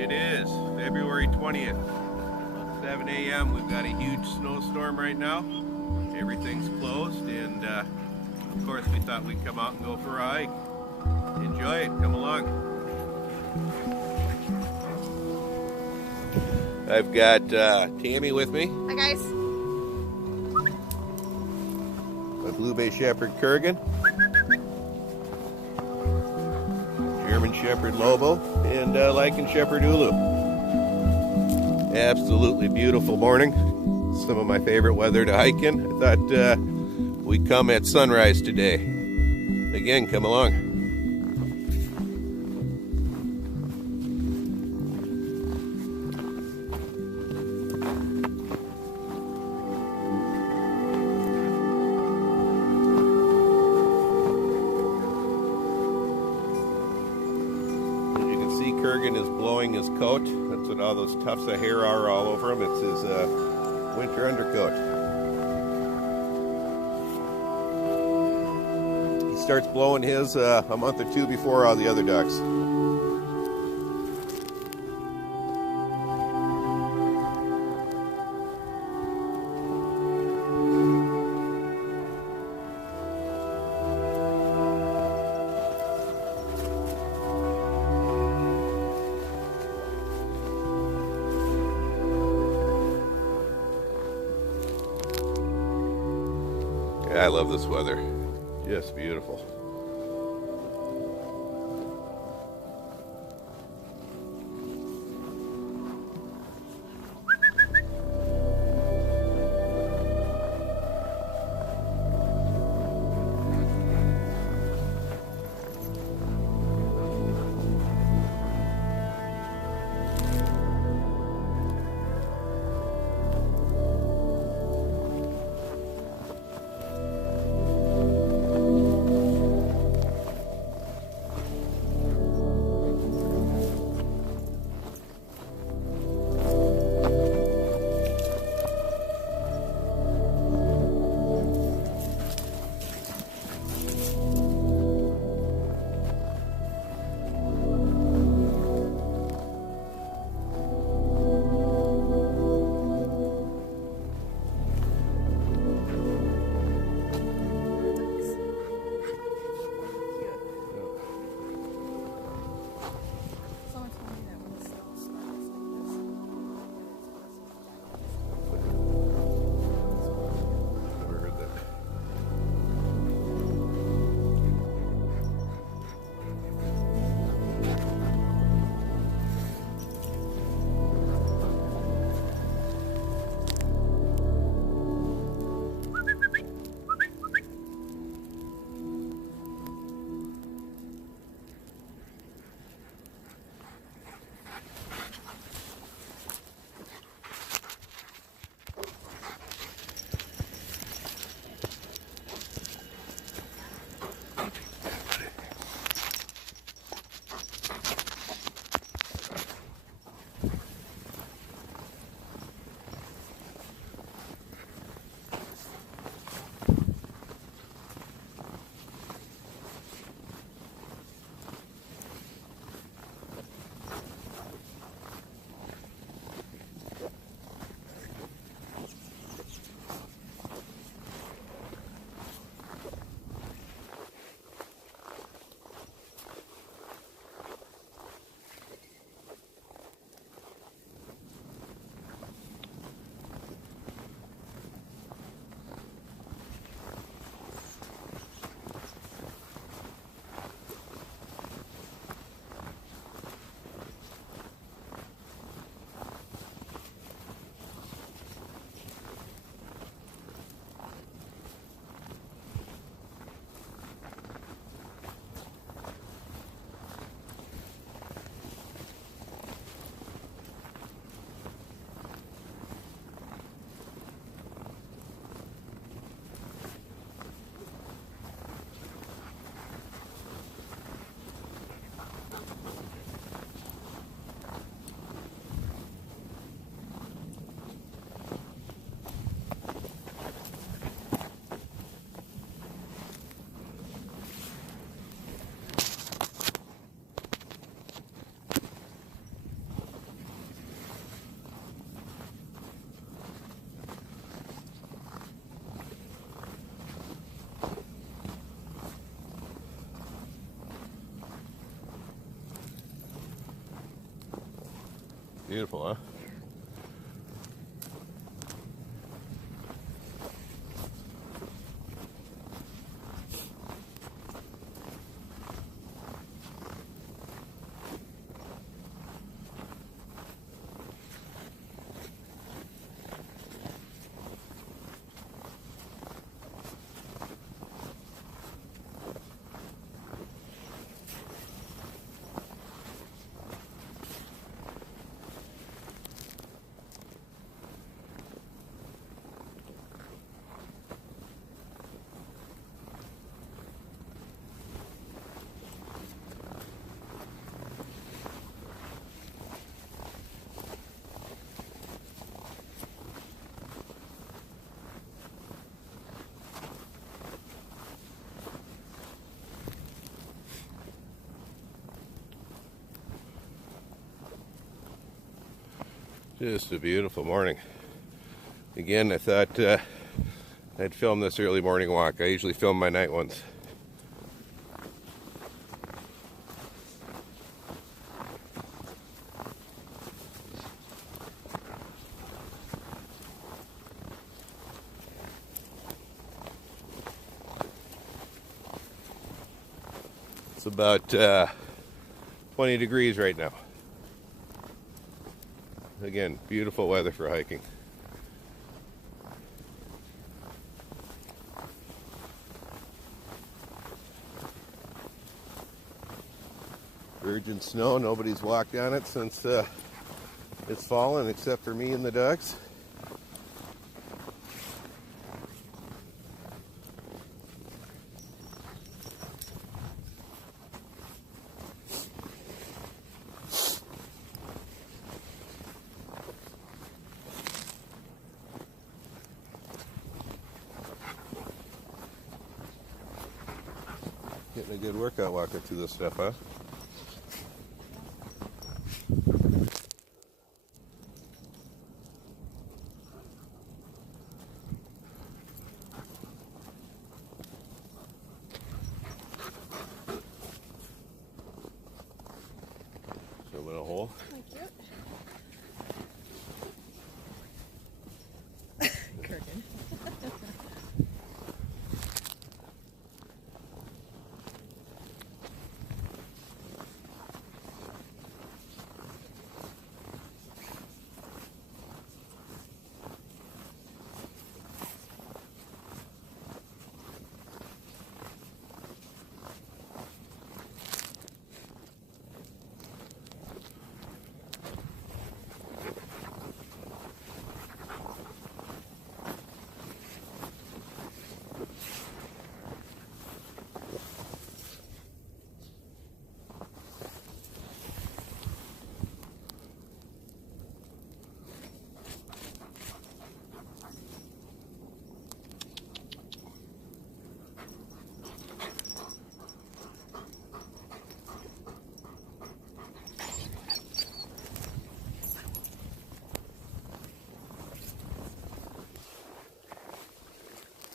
It is February 20th, 7 a.m. We've got a huge snowstorm right now. Everything's closed, and of course we thought we'd come out and go for a hike. Enjoy it, come along. I've got Tammy with me. Hi guys. My Blue Bay Shepherd Kurgan. German Shepherd Lobo, and Lycan Shepherd Ulu. Absolutely beautiful morning. Some of my favorite weather to hike in. I thought we'd come at sunrise today. Again, come along. Kurgan is blowing his coat. That's what all those tufts of hair are all over him. It's his winter undercoat. He starts blowing his a month or two before all the other ducks. I love this weather. Just beautiful. Beautiful, huh? Just a beautiful morning. Again, I thought I'd film this early morning walk. I usually film my night ones. It's about 20 degrees right now. Again, beautiful weather for hiking. Virgin snow, nobody's walked on it since it's fallen except for me and the ducks. Getting a good workout walking through this stuff, huh? Show them in a hole. Thank you. Kurgan.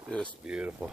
Just beautiful.